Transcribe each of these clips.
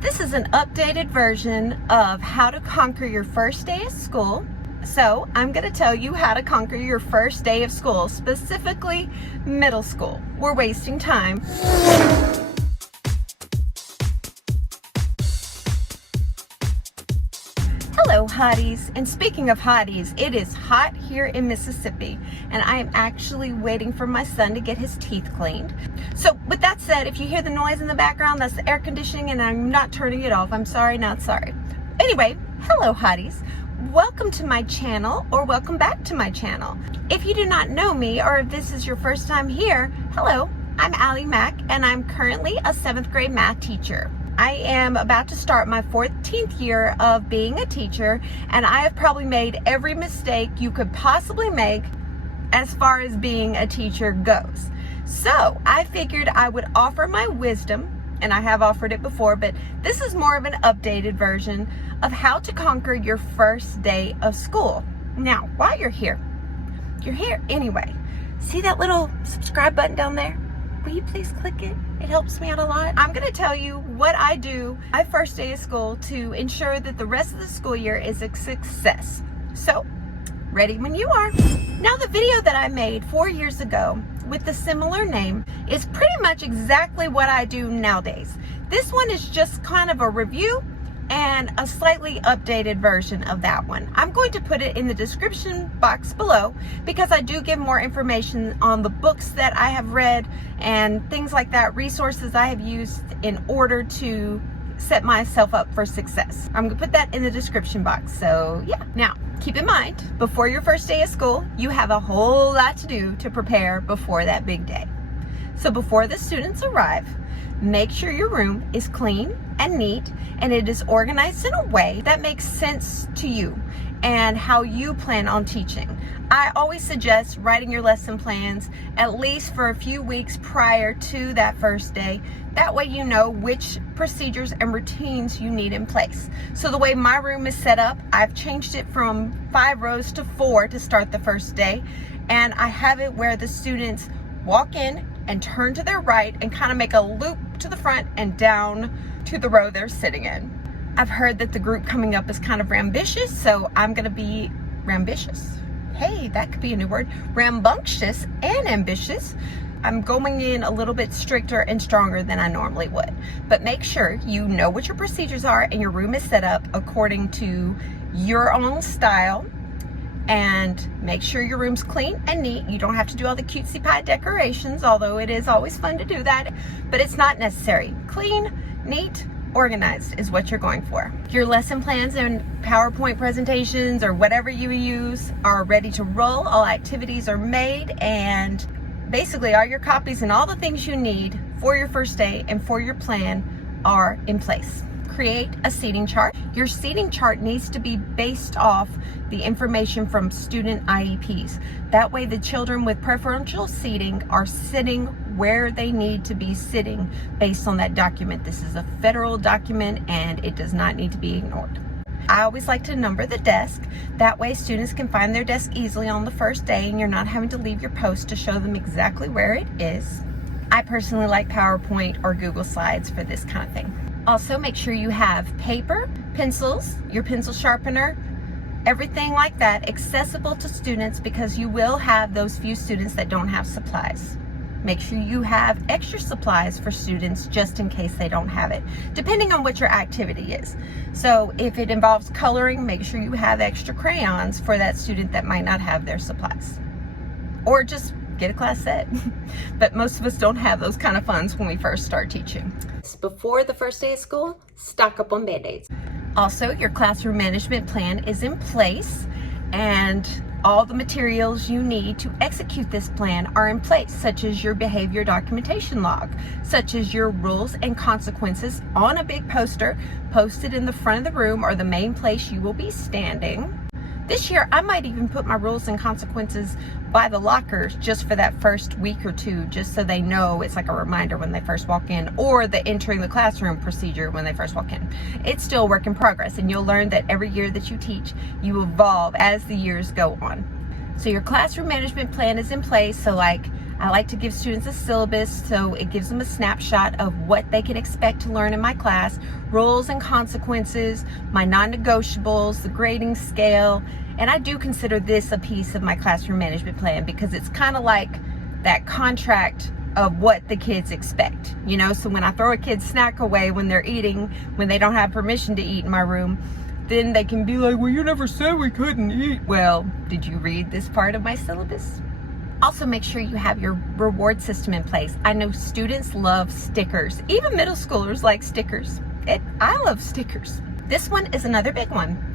This is an updated version of how to conquer your first day of school. So I'm going to tell you how to conquer your first day of school, specifically middle school. We're wasting time. Hello hotties, and speaking of hotties, it is hot here in Mississippi and I am actually waiting for my son to get his teeth cleaned. So with that said, if you hear the noise in the background, that's the air conditioning and I'm not turning it off. I'm sorry, not sorry. Anyway, hello hotties. Welcome to my channel, or welcome back to my channel. If you do not know me, or if this is your first time here, hello, I'm Allie Mack and I'm currently a 7th grade math teacher. I am about to start my 14th year of being a teacher, and I have probably made every mistake you could possibly make as far as being a teacher goes. So I figured I would offer my wisdom, and I have offered it before, but this is more of an updated version of how to conquer your first day of school. Now, while you're here anyway. See that little subscribe button down there? Will you please click it? It helps me out a lot. I'm going to tell you what I do my first day of school to ensure that the rest of the school year is a success. So, ready when you are. Now, the video that I made 4 years ago with the similar name is pretty much exactly what I do nowadays. This one is just kind of a review and a slightly updated version of that one. I'm going to put it in the description box below because I do give more information on the books that I have read and things like that, resources I have used in order to set myself up for success. I'm gonna put that in the description box, so yeah. Now, keep in mind, before your first day of school, you have a whole lot to do to prepare before that big day. So before the students arrive, make sure your room is clean and neat and it is organized in a way that makes sense to you and how you plan on teaching. I always suggest writing your lesson plans at least for a few weeks prior to that first day. That way you know which procedures and routines you need in place. So the way my room is set up, I've changed it from 5 rows to 4 to start the first day, and I have it where the students walk in and turn to their right and kind of make a loop to the front and down to the row they're sitting in. I've heard that the group coming up is kind of rambunctious, so I'm going to be rambunctious. Hey, that could be a new word. Rambunctious and ambitious. I'm going in a little bit stricter and stronger than I normally would. But make sure you know what your procedures are and your room is set up according to your own style. And make sure your room's clean and neat. You don't have to do all the cutesy pie decorations, although it is always fun to do that, but it's not necessary. Clean, neat, organized is what you're going for. Your lesson plans and PowerPoint presentations or whatever you use are ready to roll. All activities are made, and basically all your copies and all the things you need for your first day and for your plan are in place. Create a seating chart. Your seating chart needs to be based off the information from student IEPs. That way the children with preferential seating are sitting where they need to be sitting based on that document. This is a federal document and it does not need to be ignored. I always like to number the desk. That way students can find their desk easily on the first day and you're not having to leave your post to show them exactly where it is. I personally like PowerPoint or Google Slides for this kind of thing. Also, make sure you have paper, pencils, your pencil sharpener, everything like that accessible to students because you will have those few students that don't have supplies. Make sure you have extra supplies for students just in case they don't have it, depending on what your activity is. So if it involves coloring, make sure you have extra crayons for that student that might not have their supplies. Or just get a class set. But most of us don't have those kind of funds when we first start teaching. Before the first day of school, stock up on Band-Aids. Also, your classroom management plan is in place and all the materials you need to execute this plan are in place, such as your behavior documentation log, such as your rules and consequences on a big poster posted in the front of the room or the main place you will be standing. This year, I might even put my rules and consequences by the lockers just for that first week or two, just so they know it's like a reminder when they first walk in, or the entering the classroom procedure when they first walk in. It's still a work in progress, and you'll learn that every year that you teach, you evolve as the years go on. So your classroom management plan is in place, so like I like to give students a syllabus so it gives them a snapshot of what they can expect to learn in my class, rules and consequences, my non-negotiables, the grading scale, and I do consider this a piece of my classroom management plan because it's kind of like that contract of what the kids expect, you know. So when I throw a kid's snack away when they're eating, when they don't have permission to eat in my room, then they can be like, well, you never said we couldn't eat. Well, did you read this part of my syllabus? Also, make sure you have your reward system in place. I know students love stickers. Even middle schoolers like stickers. I love stickers. This one is another big one.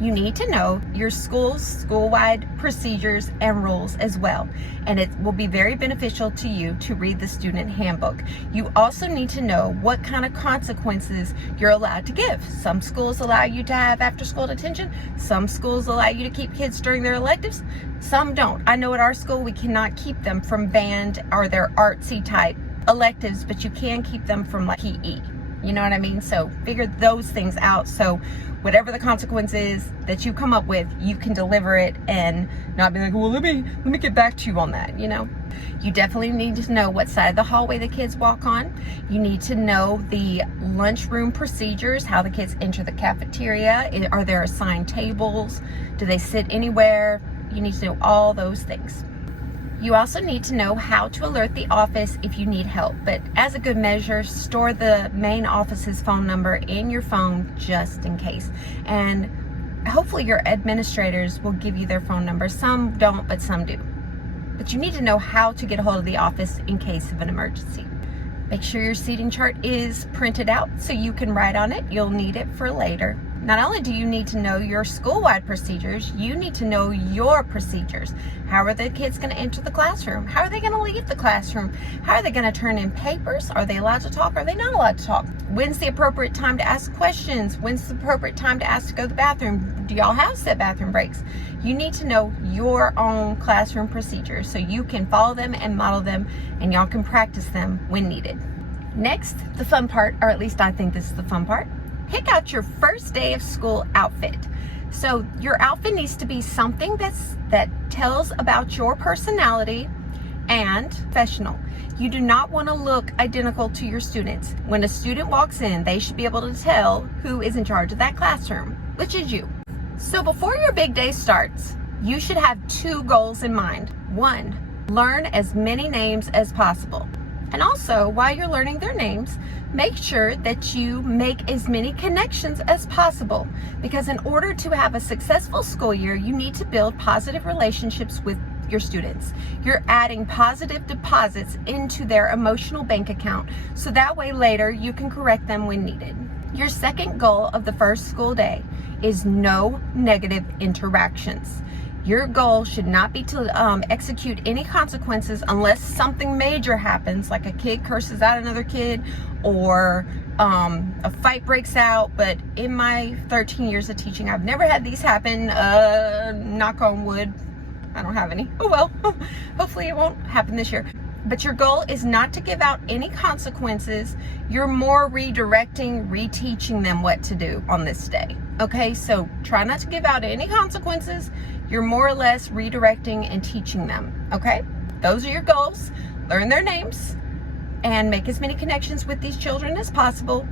You need to know your school-wide procedures and rules as well. And it will be very beneficial to you to read the student handbook. You also need to know what kind of consequences you're allowed to give. Some schools allow you to have after-school detention. Some schools allow you to keep kids during their electives. Some don't. I know at our school we cannot keep them from band or their artsy type electives, but you can keep them from like PE. You know what I mean? So figure those things out. So whatever the consequence is that you come up with, you can deliver it and not be like, well, let me get back to you on that, you know? You definitely need to know what side of the hallway the kids walk on. You need to know the lunchroom procedures, how the kids enter the cafeteria. Are there assigned tables? Do they sit anywhere? You need to know all those things. You also need to know how to alert the office if you need help, but as a good measure, store the main office's phone number in your phone just in case. And hopefully your administrators will give you their phone number. Some don't, but some do. But you need to know how to get a hold of the office in case of an emergency. Make sure your seating chart is printed out so you can write on it. You'll need it for later. Not only do you need to know your school-wide procedures, you need to know your procedures. How are the kids going to enter the classroom? How are they going to leave the classroom? How are they going to turn in papers? Are they allowed to talk? Are they not allowed to talk? When's the appropriate time to ask questions? When's the appropriate time to ask to go to the bathroom? Do y'all have set bathroom breaks? You need to know your own classroom procedures so you can follow them and model them, and y'all can practice them when needed. Next, the fun part, or at least I think this is the fun part. Pick out your first day of school outfit. So your outfit needs to be something that tells about your personality and professional. You do not want to look identical to your students. When a student walks in, they should be able to tell who is in charge of that classroom, which is you. So before your big day starts, you should have 2 goals in mind. 1, learn as many names as possible. And also, while you're learning their names, make sure that you make as many connections as possible. Because in order to have a successful school year, you need to build positive relationships with your students. You're adding positive deposits into their emotional bank account, so that way later you can correct them when needed. Your second goal of the first school day is no negative interactions. Your goal should not be to execute any consequences unless something major happens, like a kid curses out another kid or a fight breaks out. But in my 13 years of teaching, I've never had these happen. Knock on wood. I don't have any. Oh well, hopefully it won't happen this year. But your goal is not to give out any consequences. You're more redirecting, reteaching them what to do on this day. Okay, so try not to give out any consequences. You're more or less redirecting and teaching them, okay? Those are your goals. Learn their names and make as many connections with these children as possible.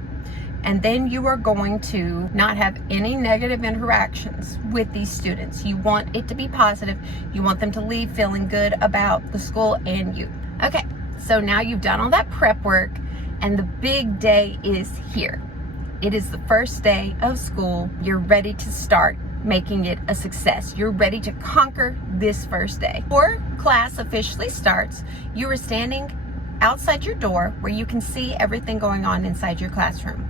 And then you are going to not have any negative interactions with these students. You want it to be positive. You want them to leave feeling good about the school and you. Okay, so now you've done all that prep work and the big day is here. It is the first day of school. You're ready to start making it a success. You're ready to conquer this first day. Before class officially starts, you are standing outside your door where you can see everything going on inside your classroom.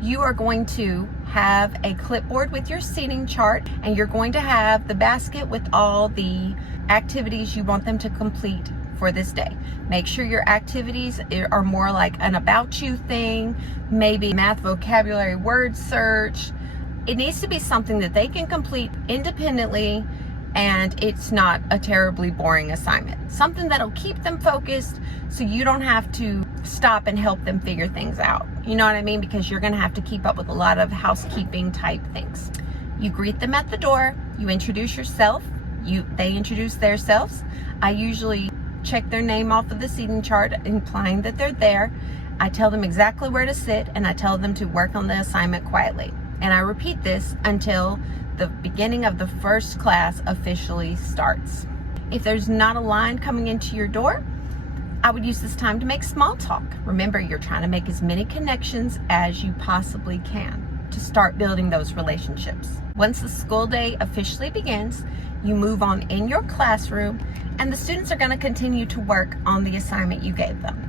You are going to have a clipboard with your seating chart, and you're going to have the basket with all the activities you want them to complete for this day. Make sure your activities are more like an about you thing, maybe math, vocabulary, word search. It needs to be something that they can complete independently and it's not a terribly boring assignment. Something that'll keep them focused so you don't have to stop and help them figure things out. You know what I mean? Because you're gonna have to keep up with a lot of housekeeping type things. You greet them at the door, you introduce yourself, they introduce themselves. I usually check their name off of the seating chart, implying that they're there. I tell them exactly where to sit, and I tell them to work on the assignment quietly. And I repeat this until the beginning of the first class officially starts. If there's not a line coming into your door, I would use this time to make small talk. Remember, you're trying to make as many connections as you possibly can to start building those relationships. Once the school day officially begins, you move on in your classroom, and the students are going to continue to work on the assignment you gave them.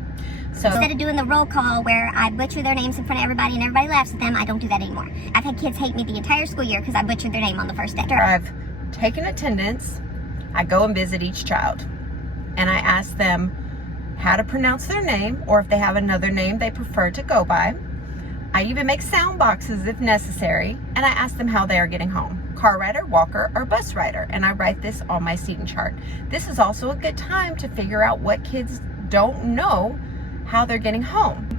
So instead of doing the roll call where I butcher their names in front of everybody and everybody laughs at them, I don't do that anymore. I've had kids hate me the entire school year because I butchered their name on the first day. After I've taken attendance, I go and visit each child, and I ask them how to pronounce their name, or if they have another name they prefer to go by. I even make sound boxes if necessary, and I ask them how they are getting home. Car rider, walker, or bus rider, and I write this on my seating chart. This is also a good time to figure out what kids don't know how they're getting home.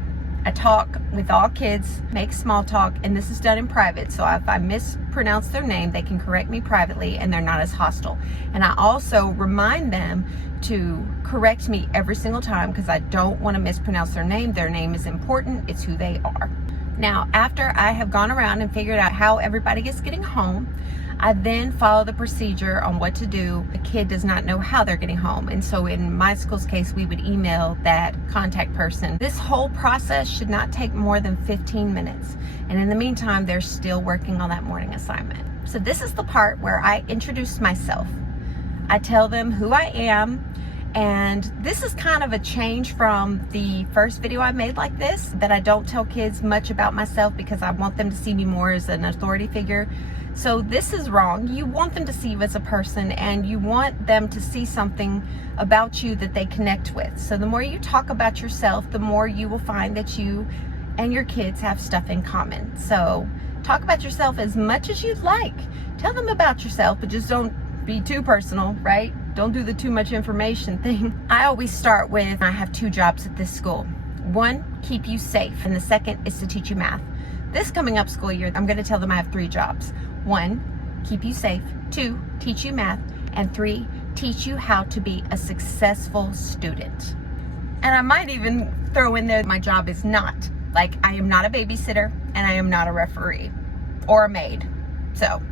I talk with all kids, make small talk, and this is done in private, so if I mispronounce their name, they can correct me privately and they're not as hostile. And I also remind them to correct me every single time because I don't want to mispronounce their name. Their name is important, it's who they are. Now, after I have gone around and figured out how everybody is getting home, I then follow the procedure on what to do. The kid does not know how they're getting home, and so in my school's case, we would email that contact person. This whole process should not take more than 15 minutes, and in the meantime, they're still working on that morning assignment. So this is the part where I introduce myself. I tell them who I am, and this is kind of a change from the first video I made like this, that I don't tell kids much about myself because I want them to see me more as an authority figure. So this is wrong. You want them to see you as a person, and you want them to see something about you that they connect with. So the more you talk about yourself, the more you will find that you and your kids have stuff in common. So talk about yourself as much as you'd like. Tell them about yourself, but just don't be too personal, right? Don't do the too much information thing. I always start with, I have 2 jobs at this school. 1, keep you safe, and the second is to teach you math. This coming up school year, I'm going to tell them I have 3 jobs. 1, keep you safe. 2, teach you math. And 3, teach you how to be a successful student. And I might even throw in there, my job is not, like, I am not a babysitter and I am not a referee or a maid. So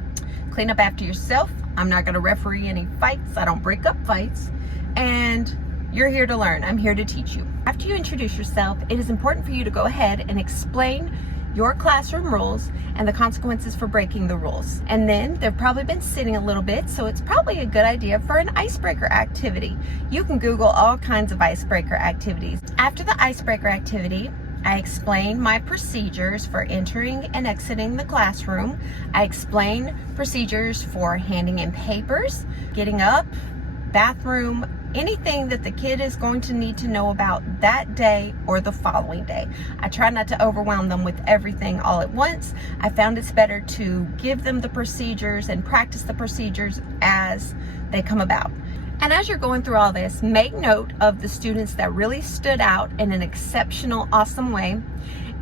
clean up after yourself. I'm not going to referee any fights. I don't break up fights. And you're here to learn. I'm here to teach you. After you introduce yourself, it is important for you to go ahead and explain your classroom rules and the consequences for breaking the rules. And then they've probably been sitting a little bit, so it's probably a good idea for an icebreaker activity. You can Google all kinds of icebreaker activities. After the icebreaker activity, I explain my procedures for entering and exiting the classroom. I explain procedures for handing in papers, getting up, bathroom, anything that the kid is going to need to know about that day or the following day. I try not to overwhelm them with everything all at once. I found it's better to give them the procedures and practice the procedures as they come about. And as you're going through all this, make note of the students that really stood out in an exceptional, awesome way,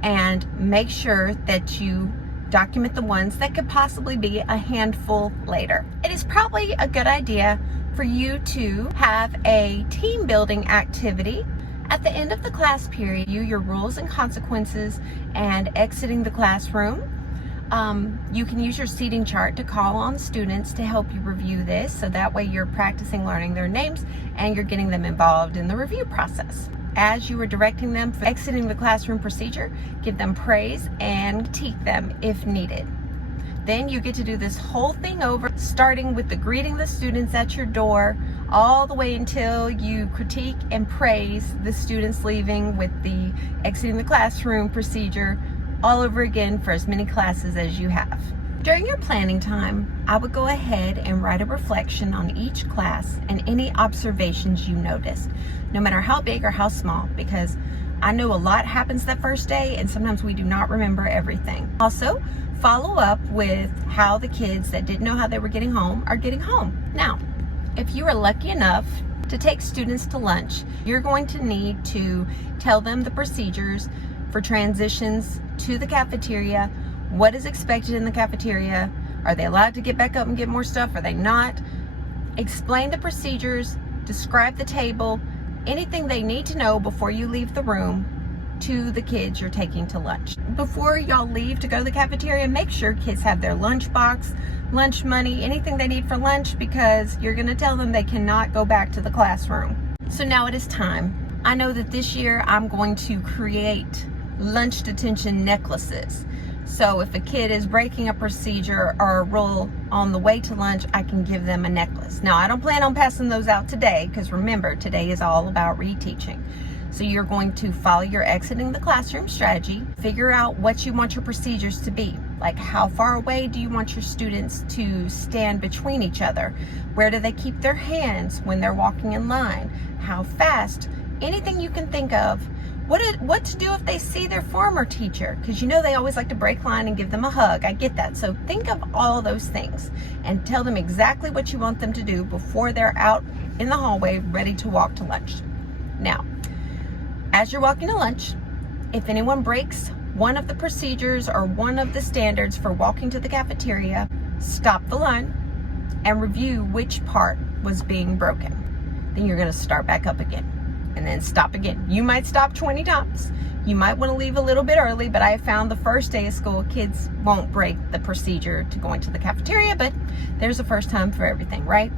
and make sure that you document the ones that could possibly be a handful later. It is probably a good idea for you to have a team building activity at the end of the class period. Your rules and consequences and exiting the classroom. You can use your seating chart to call on students to help you review this, so that way you're practicing learning their names and you're getting them involved in the review process. As you are directing them for exiting the classroom procedure, give them praise and critique them if needed. Then you get to do this whole thing over, starting with the greeting the students at your door, all the way until you critique and praise the students leaving with the exiting the classroom procedure, all over again for as many classes as you have. During your planning time, I would go ahead and write a reflection on each class and any observations you noticed, no matter how big or how small, because I know a lot happens that first day and sometimes we do not remember everything. Also, follow up with how the kids that didn't know how they were getting home are getting home. Now, if you are lucky enough to take students to lunch, you're going to need to tell them the procedures for transitions to the cafeteria, what is expected in the cafeteria, are they allowed to get back up and get more stuff, are they not? Explain the procedures, describe the table, anything they need to know before you leave the room to the kids you're taking to lunch. Before y'all leave to go to the cafeteria, make sure kids have their lunch box, lunch money, anything they need for lunch, because you're going to tell them they cannot go back to the classroom. So now it is time. I know that this year I'm going to create lunch detention necklaces. So if a kid is breaking a procedure or a rule on the way to lunch, I can give them a necklace. Now, I don't plan on passing those out today, because remember, today is all about reteaching. So you're going to follow your exiting the classroom strategy, figure out what you want your procedures to be. Like, how far away do you want your students to stand between each other? Where do they keep their hands when they're walking in line? How fast? Anything you can think of. What to do if they see their former teacher? Because you know they always like to break line and give them a hug. I get that. So think of all those things and tell them exactly what you want them to do before they're out in the hallway ready to walk to lunch. Now, as you're walking to lunch, if anyone breaks one of the procedures or one of the standards for walking to the cafeteria, stop the line and review which part was being broken. Then you're going to start back up again and then stop again. You might stop 20 times. You might want to leave a little bit early, but I have found the first day of school, kids won't break the procedure to going to the cafeteria, but there's a first time for everything, right?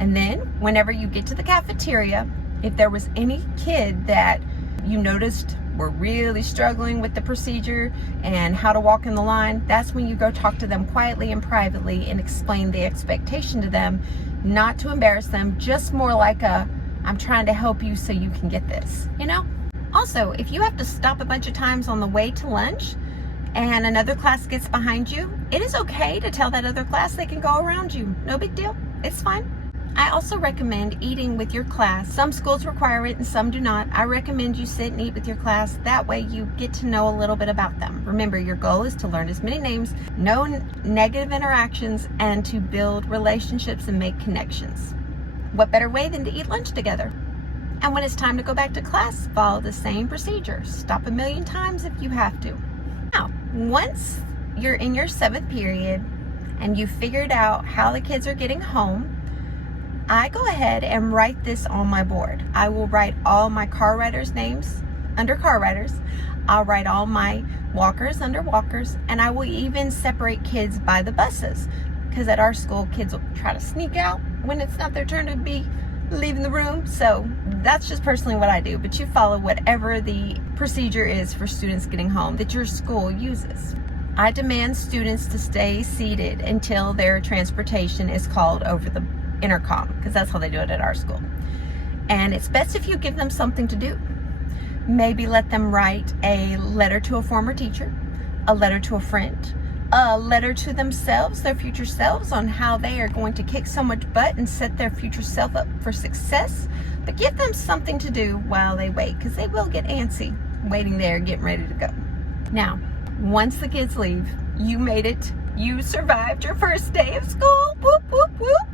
And then whenever you get to the cafeteria, if there was any kid that you noticed were really struggling with the procedure and how to walk in the line, that's when you go talk to them quietly and privately and explain the expectation to them, not to embarrass them, just more like I'm trying to help you so you can get this, you know? Also, if you have to stop a bunch of times on the way to lunch and another class gets behind you, it is okay to tell that other class they can go around you. No big deal. It's fine. I also recommend eating with your class. Some schools require it and some do not. I recommend you sit and eat with your class. That way you get to know a little bit about them. Remember, your goal is to learn as many names, no negative interactions, and to build relationships and make connections. What better way than to eat lunch together? And when it's time to go back to class, follow the same procedure. Stop a million times if you have to. Now, once you're in your 7th period and you've figured out how the kids are getting home, I go ahead and write this on my board. I will write all my car riders' names under car riders. I'll write all my walkers under walkers, and I will even separate kids by the buses, because at our school, kids will try to sneak out when it's not their turn to be leaving the room. So that's just personally what I do, but you follow whatever the procedure is for students getting home that your school uses. I demand students to stay seated until their transportation is called over the intercom, because that's how they do it at our school. And it's best if you give them something to do. Maybe let them write a letter to a former teacher, a letter to a friend, a letter to themselves, their future selves, on how they are going to kick so much butt and set their future self up for success. But give them something to do while they wait, because they will get antsy waiting there getting ready to go. Now, once the kids leave, you made it. You survived your first day of school. Whoop, whoop, whoop.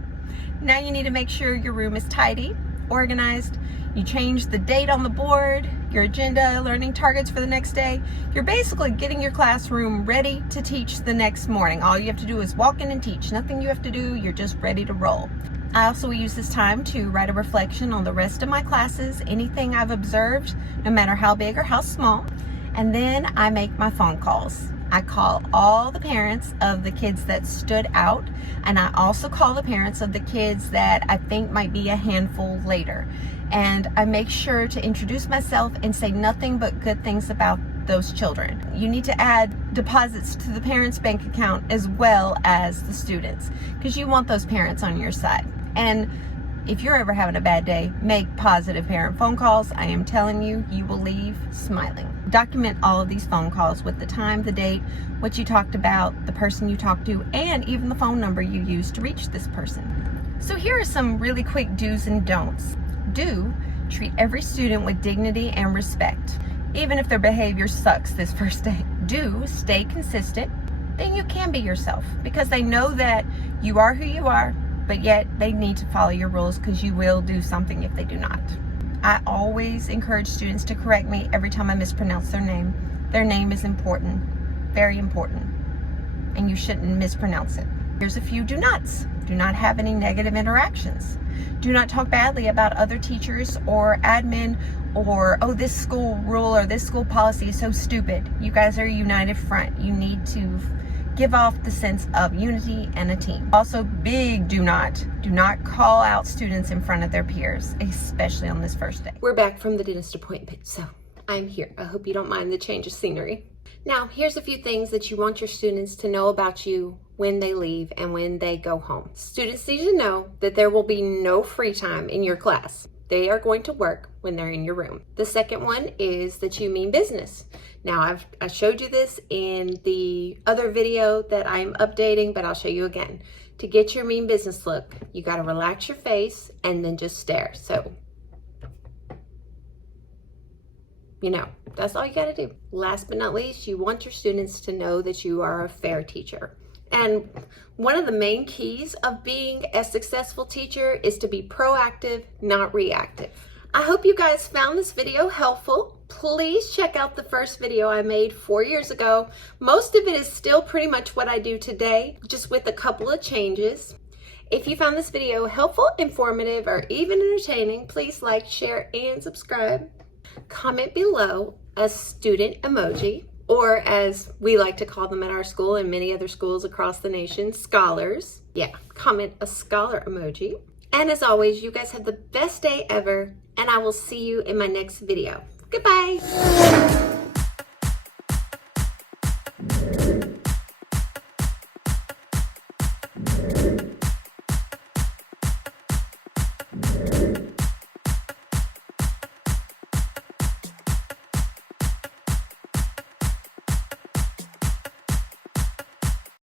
Now you need to make sure your room is tidy, organized. You change the date on the board, your agenda, learning targets for the next day. You're basically getting your classroom ready to teach the next morning. All you have to do is walk in and teach. Nothing you have to do. You're just ready to roll. I also use this time to write a reflection on the rest of my classes, anything I've observed, no matter how big or how small. And then I make my phone calls. I call all the parents of the kids that stood out, and I also call the parents of the kids that I think might be a handful later. And I make sure to introduce myself and say nothing but good things about those children. You need to add deposits to the parents' bank account as well as the students, because you want those parents on your side. And if you're ever having a bad day, make positive parent phone calls. I am telling you, you will leave smiling. Document all of these phone calls with the time, the date, what you talked about, the person you talked to, and even the phone number you used to reach this person. So here are some really quick do's and don'ts. Do treat every student with dignity and respect, even if their behavior sucks this first day. Do stay consistent. Then you can be yourself, because they know that you are who you are, but yet they need to follow your rules, because you will do something if they do not. I always encourage students to correct me every time I mispronounce their name. Their name is important, very important, and you shouldn't mispronounce it. Here's a few do nots. Do not have any negative interactions. Do not talk badly about other teachers or admin, or, oh, this school rule or this school policy is so stupid. You guys are a united front. You need to give off the sense of unity and a team. Also, big do not call out students in front of their peers, especially on this first day. We're back from the dentist appointment, so I'm here. I hope you don't mind the change of scenery. Now, here's a few things that you want your students to know about you when they leave and when they go home. Students need to know that there will be no free time in your class. They are going to work when they're in your room. The second one is that you mean business. Now, I showed you this in the other video that I'm updating, but I'll show you again. To get your mean business look, you got to relax your face and then just stare. So, you know, that's all you got to do. Last but not least, you want your students to know that you are a fair teacher. And one of the main keys of being a successful teacher is to be proactive, not reactive. I hope you guys found this video helpful. Please check out the first video I made 4 years ago. Most of it is still pretty much what I do today, just with a couple of changes. If you found this video helpful, informative, or even entertaining, please like, share, and subscribe. Comment below a student emoji, or as we like to call them at our school and many other schools across the nation, scholars. Yeah, comment a scholar emoji. And as always, you guys have the best day ever, and I will see you in my next video. Goodbye.